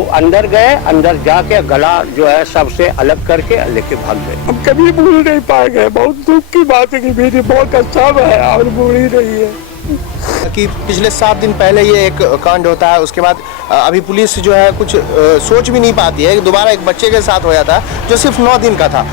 अब अंदर गए, अंदर जाके गला जो है सबसे अलग करके लेके भाग गए। हम कभी भूल नहीं पाएंगे। बहुत दुख की बात है कि मेरी बहुत अच्छा है और भूल ही नहीं है कि पिछले 7 दिन पहले ये एक कांड होता है, उसके बाद अभी पुलिस जो है कुछ सोच भी नहीं पाती है कि दोबारा एक बच्चे के साथ होया था जो सिर्फ 9 दिन का था।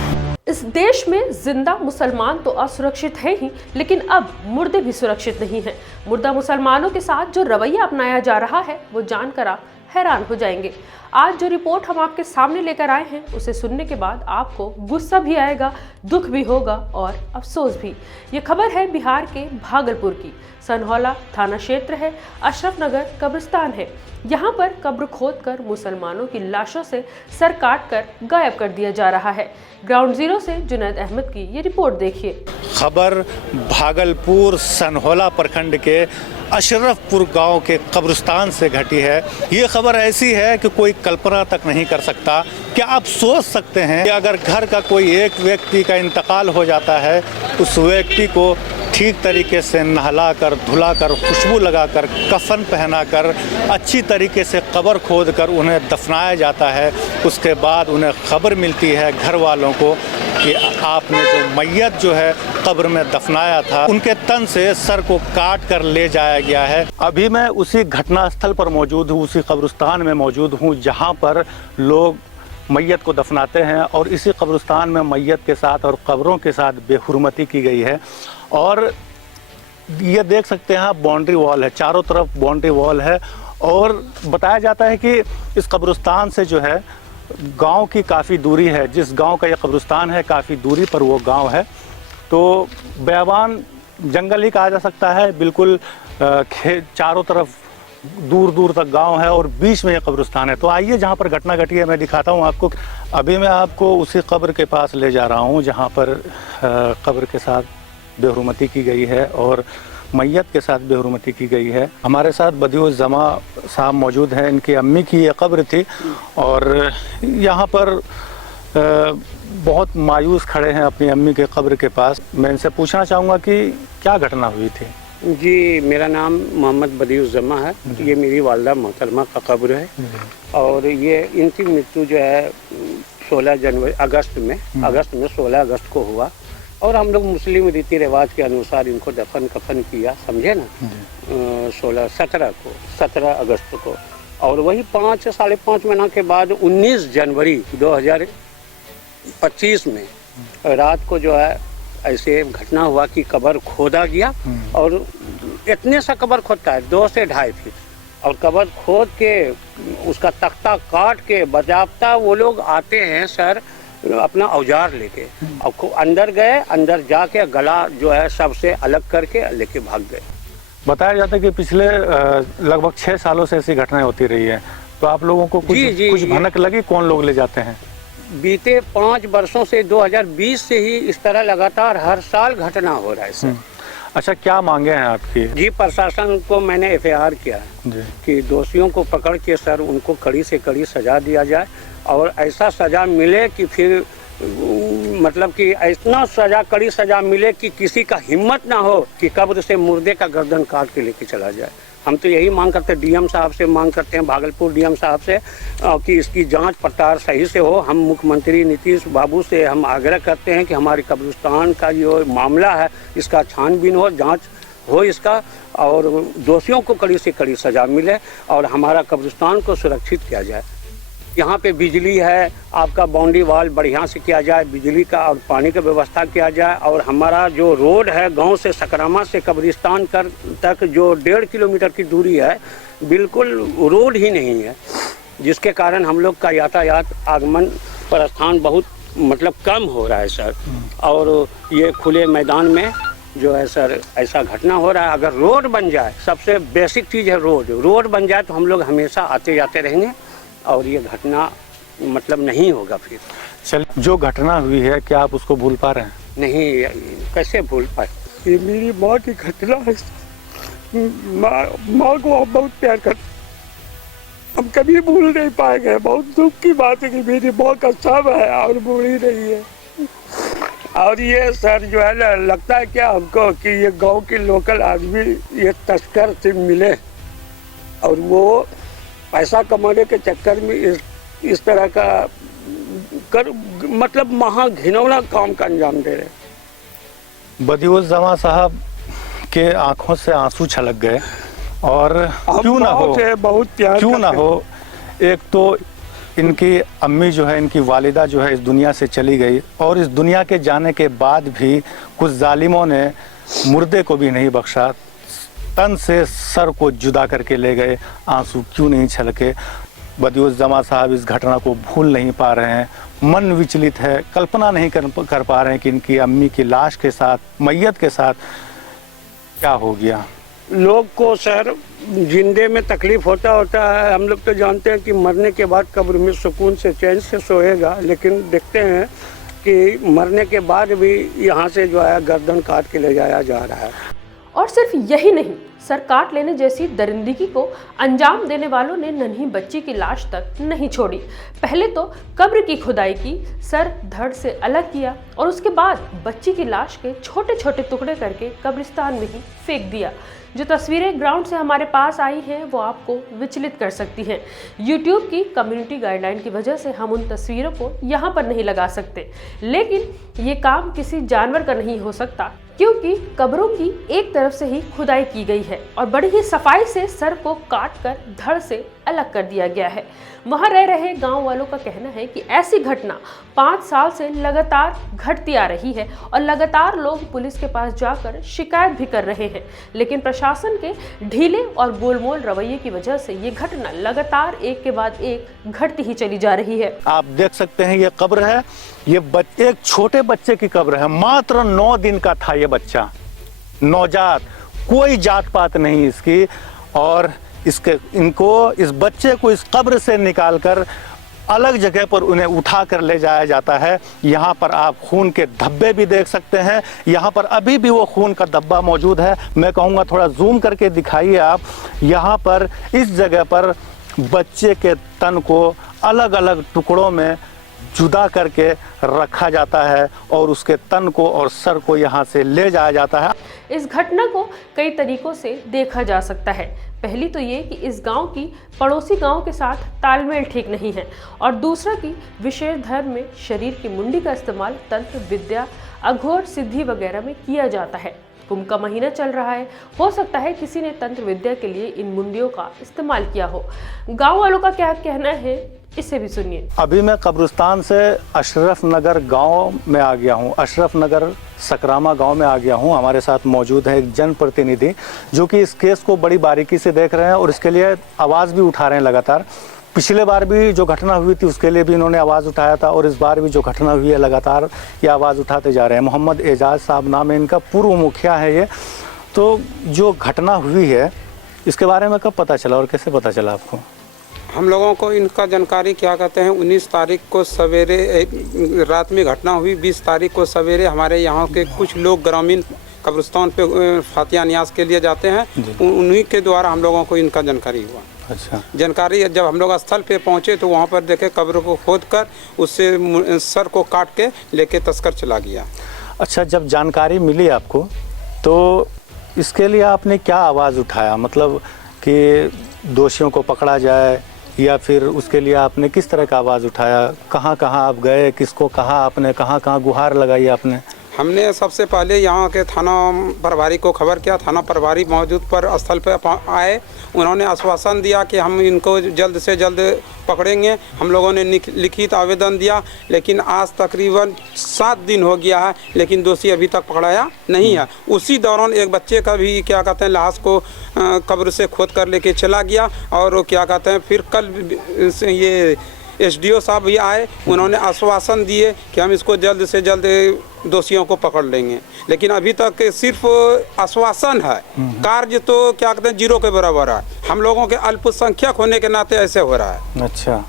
इस देश में जिंदा मुसलमान तो असुरक्षित है ही, लेकिन अब मुर्दे भी सुरक्षित नहीं हैं। मुर्दा मुसलमानों के साथ जो रवैया अपनाया जा रहा है वो जानकर आप हैरान हो जाएंगे। आज जो रिपोर्ट हम आपके सामने लेकर आए हैं उसे सुनने के बाद आपको गुस्सा भी आएगा, दुख भी होगा और अफसोस भी। ये खबर है बिहार के भागलपुर की। सनहौला थाना क्षेत्र है, अशरफ नगर कब्रिस्तान है। यहाँ पर कब्र खोदकर मुसलमानों की लाशों से सर काटकर गायब कर दिया जा रहा है। ग्राउंड जीरो से जुनैद अहमद की ये रिपोर्ट देखिए। खबर भागलपुर सनहौला प्रखंड के अशरफपुर गांव के कब्रिस्तान से घटी है। ये खबर ऐसी है कि कोई कल्पना तक नहीं कर सकता। क्या आप सोच सकते हैं कि अगर घर का कोई एक व्यक्ति का इंतकाल हो जाता है, उस व्यक्ति को ठीक तरीके से नहलाकर, धुलाकर, खुशबू लगाकर, कफन पहनाकर, अच्छी तरीके से कब्र खोदकर उन्हें दफनाया जाता है। उसके बाद उन्हें खबर मिलती है घर वालों को कि आपने जो मैयत जो है कब्र में दफनाया था, उनके तन से सर को काट कर ले जाया गया है। अभी मैं उसी घटनास्थल पर मौजूद हूँ, उसी कब्रिस्तान में मौजूद हूँ जहाँ पर लोग मैयत को दफनाते हैं और इसी कब्रिस्तान में मैयत के साथ और कब्रों के साथ बेहुरमती की गई है। और ये देख सकते हैं आप, बाउंड्री वॉल है, चारों तरफ बाउंड्री वॉल है। और बताया जाता है कि इस कब्रिस्तान से जो है गांव की काफ़ी दूरी है। जिस गांव का ये कब्रिस्तान है काफ़ी दूरी पर वो गांव है। तो बेबान जंगल ही कहा जा सकता है। बिल्कुल चारों तरफ दूर दूर तक गांव है और बीच में ये कब्रिस्तान है। तो आइए जहां पर घटना घटी है मैं दिखाता हूं आपको। अभी मैं आपको उसी कब्र के पास ले जा रहा हूं जहां पर कब्र के साथ बेहुरमती की गई है और मैयत के साथ बेहुरमती की गई है। हमारे साथ बदिउज़्ज़मा साहब मौजूद हैं। इनकी अम्मी की ये कब्र थी और यहाँ पर बहुत मायूस खड़े हैं अपनी अम्मी के कब्र के पास। मैं इनसे पूछना चाहूँगा कि क्या घटना हुई थी। जी, मेरा नाम मोहम्मद बदिउज़्ज़मा है। ये मेरी वालदा मोहतरमा का कब्र है और ये इनकी मृत्यु जो है 16 अगस्त में 16 अगस्त को हुआ। और हम लोग मुस्लिम रीति रिवाज के अनुसार इनको दफन कफन किया, समझे ना, 17 अगस्त को। और वही 5 - 5 महीना के बाद 19 जनवरी 2025 में रात को जो है ऐसे घटना हुआ कि कब्र खोदा गया। और इतने सा कब्र खोदता है 2 से 2.5 फीट, और कब्र खोद के उसका तख्ता काट के बजाबता वो लोग आते हैं सर अपना औजार लेके। अब अंदर गए, अंदर जाके गला जो है सबसे अलग करके लेके भाग गए। बताया जाता है कि पिछले लगभग 6 सालों से ऐसी घटनाएं होती रही है। तो आप लोगों को कुछ भनक लगी कौन लोग ले जाते हैं? बीते 5 वर्षों से 2020 से ही इस तरह लगातार हर साल घटना हो रहा है सर। अच्छा, क्या मांगे हैं आपकी? जी, प्रशासन को मैंने FIR किया है कि दोषियों को पकड़ के सर उनको कड़ी से कड़ी सजा दिया जाए और ऐसा सजा मिले कि फिर मतलब कि इतना सजा, कड़ी सजा मिले कि किसी का हिम्मत ना हो कि कब्र से मुर्दे का गर्दन काट के लेके चला जाए। हम तो यही मांग करते हैं, DM साहब से मांग करते हैं, भागलपुर DM साहब से कि इसकी जांच पड़ताल सही से हो। हम मुख्यमंत्री नीतीश बाबू से हम आग्रह करते हैं कि हमारे कब्रिस्तान का जो मामला है इसका छानबीन हो, जांच हो इसका, और दोषियों को कड़ी से कड़ी सजा मिले और हमारा कब्रिस्तान को सुरक्षित किया जाए। यहाँ पे बिजली है, आपका बाउंड्री वॉल बढ़िया से किया जाए, बिजली का और पानी का व्यवस्था किया जाए। और हमारा जो रोड है गांव से सकरामा से कब्रिस्तान तक जो 1.5 किलोमीटर की दूरी है, बिल्कुल रोड ही नहीं है, जिसके कारण हम लोग का यातायात आगमन प्रस्थान बहुत मतलब कम हो रहा है सर। और ये खुले मैदान में जो है सर ऐसा घटना हो रहा है। अगर रोड बन जाए, सबसे बेसिक चीज़ है रोड बन जाए तो हम लोग हमेशा आते जाते रहेंगे और ये घटना मतलब नहीं होगा फिर। चल, जो घटना हुई है क्या आप उसको भूल पा रहे हैं? नहीं, कैसे भूल पाए। ये मेरी माँ की घटना है। माँ को हम बहुत प्यार करते, हम कभी भूल नहीं पाएंगे। बहुत दुख की बात है कि मेरी माँ का शव है और भूल ही नहीं है। और ये सर जो है ना, लगता है क्या हमको कि ये गांव के लोकल आदमी ये तस्कर से मिले और वो पैसा कमाने के चक्कर में इस तरह का मतलब महा घिनौना काम का अंजाम दे रहे। बदियुज्जमा साहब के आंखों से आंसू छलक गए और क्यों ना हो, बहुत प्यार क्यों ना हो, एक तो इनकी अम्मी जो है, इनकी वालिदा जो है इस दुनिया से चली गई और इस दुनिया के जाने के बाद भी कुछ जालिमों ने मुर्दे को भी नहीं बख्शा, तन से सर को जुदा करके ले गए। आंसू क्यों नहीं छलके। बदियुज्जमा साहब इस घटना को भूल नहीं पा रहे हैं, मन विचलित है, कल्पना नहीं कर पा रहे हैं कि इनकी अम्मी की लाश के साथ, मैयत के साथ क्या हो गया। लोग को सर जिंदे में तकलीफ होता है, हम लोग तो जानते हैं कि मरने के बाद कब्र में सुकून से चैन से सोएगा, लेकिन देखते हैं कि मरने के बाद भी यहाँ से जो है गर्दन काट के ले जाया जा रहा है। और सिर्फ यही नहीं, सर काट लेने जैसी दरिंदगी को अंजाम देने वालों ने नन्ही बच्ची की लाश तक नहीं छोड़ी। पहले तो कब्र की खुदाई की, सर धड़ से अलग किया और उसके बाद बच्ची की लाश के छोटे छोटे टुकड़े करके कब्रिस्तान में ही फेंक दिया। जो तस्वीरें ग्राउंड से हमारे पास आई हैं वो आपको विचलित कर सकती हैं। YouTube की कम्युनिटी गाइडलाइन की वजह से हम उन तस्वीरों को यहाँ पर नहीं लगा सकते, लेकिन ये काम किसी जानवर का नहीं हो सकता क्योंकि कब्रों की एक तरफ से ही खुदाई की गई है और बड़ी ही सफाई से सर को काट कर धड़ से अलग कर दिया गया है। वहां रह रहे गांव वालों का कहना है कि ऐसी घटना 5 साल से लगातार घटती आ रही है और लगातार लोग पुलिस के पास जाकर शिकायत भी कर रहे हैं, लेकिन प्रशासन के ढीले और गोलमोल रवैये की वजह से ये घटना लगातार एक के बाद एक घटती ही चली जा रही है। आप देख सकते हैं ये कब्र है, ये एक छोटे बच्चे की कब्र है। मात्र 9 दिन का था ये बच्चा, नौजात, कोई जात पात नहीं इसकी, और इस बच्चे को इस कब्र से निकालकर अलग जगह पर उन्हें उठा कर ले जाया जाता है। यहाँ पर आप खून के धब्बे भी देख सकते हैं, यहाँ पर अभी भी वो खून का धब्बा मौजूद है। मैं कहूँगा थोड़ा जूम करके दिखाइए आप। यहाँ पर इस जगह पर बच्चे के तन को अलग अलग टुकड़ों में जुदा करके रखा जाता है और उसके तन को और सर को यहाँ से ले जाया जाता है। इस घटना को कई तरीकों से देखा जा सकता है। पहली तो ये कि इस गांव की पड़ोसी गांव के साथ तालमेल ठीक नहीं है, और दूसरा कि विशेष धर्म में शरीर की मुंडी का इस्तेमाल तंत्र विद्या, अघोर सिद्धि वगैरह में किया जाता है। कुंभ का महीना चल रहा है, हो सकता है किसी ने तंत्र विद्या के लिए इन मुंडियों का इस्तेमाल किया हो। गांव वालों का क्या कहना है, इसे भी सुनिए। अभी मैं कब्रिस्तान से अशरफ नगर गांव में आ गया हूं, अशरफ नगर सकरामा गांव में आ गया हूं। हमारे साथ मौजूद है एक जनप्रतिनिधि जो कि इस केस को बड़ी बारीकी से देख रहे हैं और इसके लिए आवाज़ भी उठा रहे हैं लगातार। पिछले बार भी जो घटना हुई थी उसके लिए भी इन्होंने आवाज़ उठाया था और इस बार भी जो घटना हुई है लगातार ये आवाज़ उठाते जा रहे हैं। मोहम्मद एजाज साहब नाम है इनका, पूर्व मुखिया है ये। तो जो घटना हुई है इसके बारे में कब पता चला और कैसे पता चला आपको? हम लोगों को इनका जानकारी क्या कहते हैं, 19 तारीख को सवेरे रात में घटना हुई। 20 तारीख को सवेरे हमारे यहाँ के कुछ लोग ग्रामीण कब्रिस्तान पे फातिया न्यास के लिए जाते हैं, उन्हीं के द्वारा हम लोगों को इनका जानकारी हुआ। अच्छा। जानकारी जब हम लोग स्थल पे पहुँचे तो वहाँ पर देखे कब्र को खोद कर उससे सर को काट के लेके तस्कर चला गया। अच्छा, जब जानकारी मिली आपको तो इसके लिए आपने क्या आवाज़ उठाया, मतलब कि दोषियों को पकड़ा जाए, या फिर उसके लिए आपने किस तरह का आवाज़ उठाया? कहाँ कहाँ आप गए, किसको कहा आपने, कहाँ कहाँ गुहार लगाई आपने? हमने सबसे पहले यहाँ के थाना प्रभारी को खबर किया। थाना प्रभारी मौजूद पर स्थल पर आए, उन्होंने आश्वासन दिया कि हम इनको जल्द से जल्द पकड़ेंगे। हम लोगों ने लिखित आवेदन दिया, लेकिन आज तकरीबन 7 दिन हो गया है, लेकिन दोषी अभी तक पकड़ाया नहीं है। उसी दौरान एक बच्चे का भी क्या कहते हैं लाश को कब्र से खोद कर लेके चला गया, और क्या कहते हैं फिर कल ये SDO साहब भी आए, उन्होंने आश्वासन दिए कि हम इसको जल्द से जल्द दोषियों को पकड़ लेंगे, लेकिन अभी तक सिर्फ आश्वासन है, कार्य तो क्या कहते हैं 0 के बराबर है। हम लोगों के अल्पसंख्यक होने के नाते ऐसे हो रहा है। अच्छा,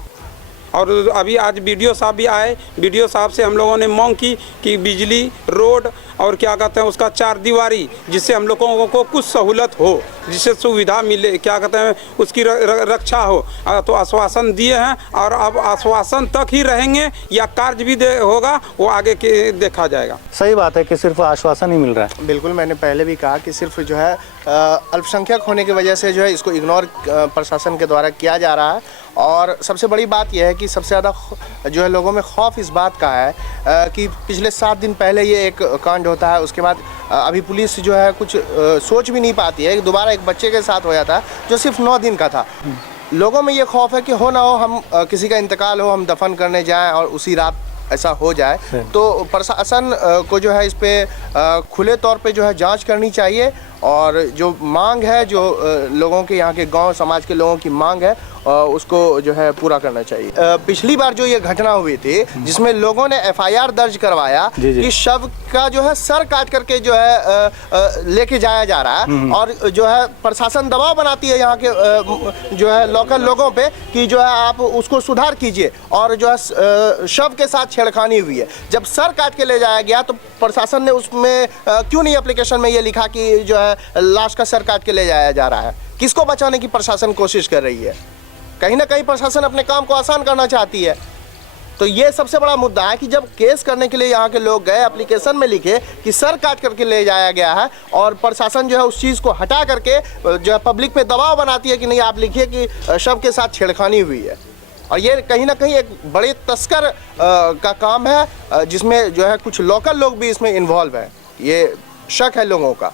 और अभी आज बीडीओ साहब भी आए, बीडीओ साहब से हम लोगों ने मांग की कि बिजली, रोड और क्या कहते हैं उसका चारदीवारी, जिससे हम लोगों को कुछ सहूलत हो, जिससे सुविधा मिले, क्या कहते हैं उसकी रक्षा हो। तो आश्वासन दिए हैं और अब आश्वासन तक ही रहेंगे या कार्य भी होगा वो आगे के देखा जाएगा। सही बात है कि सिर्फ आश्वासन ही मिल रहा है। बिल्कुल, मैंने पहले भी कहा कि सिर्फ जो है अल्पसंख्यक होने की वजह से जो है इसको इग्नोर प्रशासन के द्वारा किया जा रहा है। और सबसे बड़ी बात यह है कि सबसे ज़्यादा जो है लोगों में खौफ इस बात का है कि पिछले 7 दिन पहले ये एक कांड होता है, उसके बाद अभी पुलिस जो है कुछ सोच भी नहीं पाती है कि दोबारा एक बच्चे के साथ होया था जो सिर्फ 9 दिन का था। लोगों में ये खौफ है कि हो ना हो हम किसी का इंतकाल हो, हम दफन करने जाएं और उसी रात ऐसा हो जाए। तो प्रशासन को जो है इस पे खुले तौर पे जो है जांच करनी चाहिए और जो मांग है, जो लोगों के यहाँ के गांव समाज के लोगों की मांग है उसको जो है पूरा करना चाहिए। पिछली बार जो ये घटना हुई थी जिसमें लोगों ने एफआईआर दर्ज करवाया कि शव का जो है सर काट करके जो है लेके जाया जा रहा है और जो है प्रशासन दबाव बनाती है यहाँ के जो है लोकल लोगों पे कि जो है आप उसको सुधार कीजिए और जो है शव के साथ छेड़खानी हुई है। जब सर काट के ले जाया गया तो प्रशासन ने उसमें क्यों नहीं एप्लीकेशन में ये लिखा कि जो है लाश का सर काट के ले जाया जा रहा है? किसको बचाने की प्रशासन कोशिश कर रही है? कहीं ना कहीं प्रशासन अपने काम को आसान करना चाहती है। तो ये सबसे बड़ा मुद्दा है कि जब केस करने के लिए यहाँ के लोग गए, एप्लीकेशन में लिखे कि सर काट करके ले जाया गया है और प्रशासन जो है उस चीज़ को हटा करके जो है पब्लिक पे दबाव बनाती है कि नहीं आप लिखिए कि शव के साथ छेड़खानी हुई है। और ये कहीं ना कहीं एक बड़े तस्कर का काम है जिसमें जो है कुछ लोकल लोग भी इसमें इन्वॉल्व हैं। ये शक है लोगों का।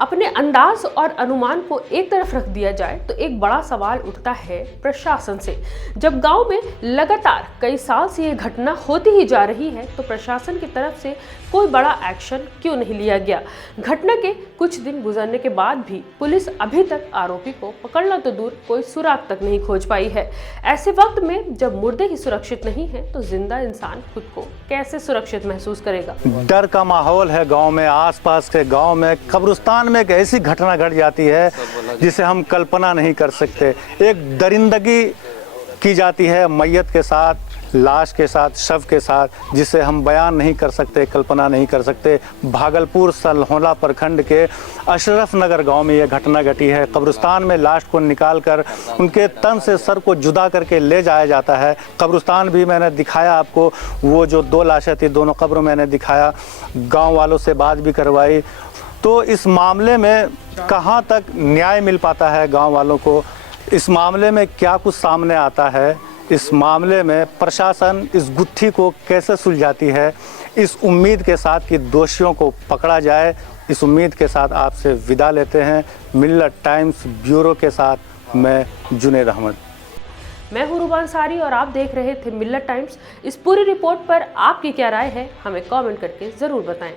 अपने अंदाज और अनुमान को एक तरफ रख दिया जाए तो एक बड़ा सवाल उठता है प्रशासन से। जब गांव में लगातार कई साल से ये घटना होती ही जा रही है तो प्रशासन की तरफ से कोई बड़ा एक्शन क्यों नहीं लिया गया? घटना के कुछ दिन गुजरने के बाद भी पुलिस अभी तक आरोपी को पकड़ना तो दूर कोई सुराग तक नहीं खोज पाई है। ऐसे वक्त में जब मुर्दे ही सुरक्षित नहीं है तो जिंदा इंसान खुद को कैसे सुरक्षित महसूस करेगा? डर का माहौल है गांव में, आसपास के गांव में। कब्रिस्तान में एक ऐसी घटना घट जाती है जिसे हम कल्पना नहीं कर सकते। एक दरिंदगी की जाती है मैयत के साथ, लाश के साथ, शव के साथ, जिसे हम बयान नहीं कर सकते, कल्पना नहीं कर सकते। भागलपुर सनहोला प्रखंड के अशरफ नगर गांव में यह घटना घटी है। कब्रिस्तान में लाश को निकालकर उनके तन से सर को जुदा करके ले जाया जाता है। कब्रिस्तान भी मैंने दिखाया आपको, वो जो 2 लाशें थी दोनों कब्र मैंने दिखाया, गाँव वालों से बात भी करवाई। तो इस मामले में कहाँ तक न्याय मिल पाता है गांव वालों को? इस मामले में क्या कुछ सामने आता है? इस मामले में प्रशासन इस गुत्थी को कैसे सुलझाती है? इस उम्मीद के साथ कि दोषियों को पकड़ा जाए, इस उम्मीद के साथ आपसे विदा लेते हैं। मिल्लत टाइम्स ब्यूरो के साथ मैं जुनेद अहमद। मैं हूं रूबा अंसारी और आप देख रहे थे मिल्लत टाइम्स। इस पूरी रिपोर्ट पर आपकी क्या राय है हमें कमेंट करके ज़रूर बताएं।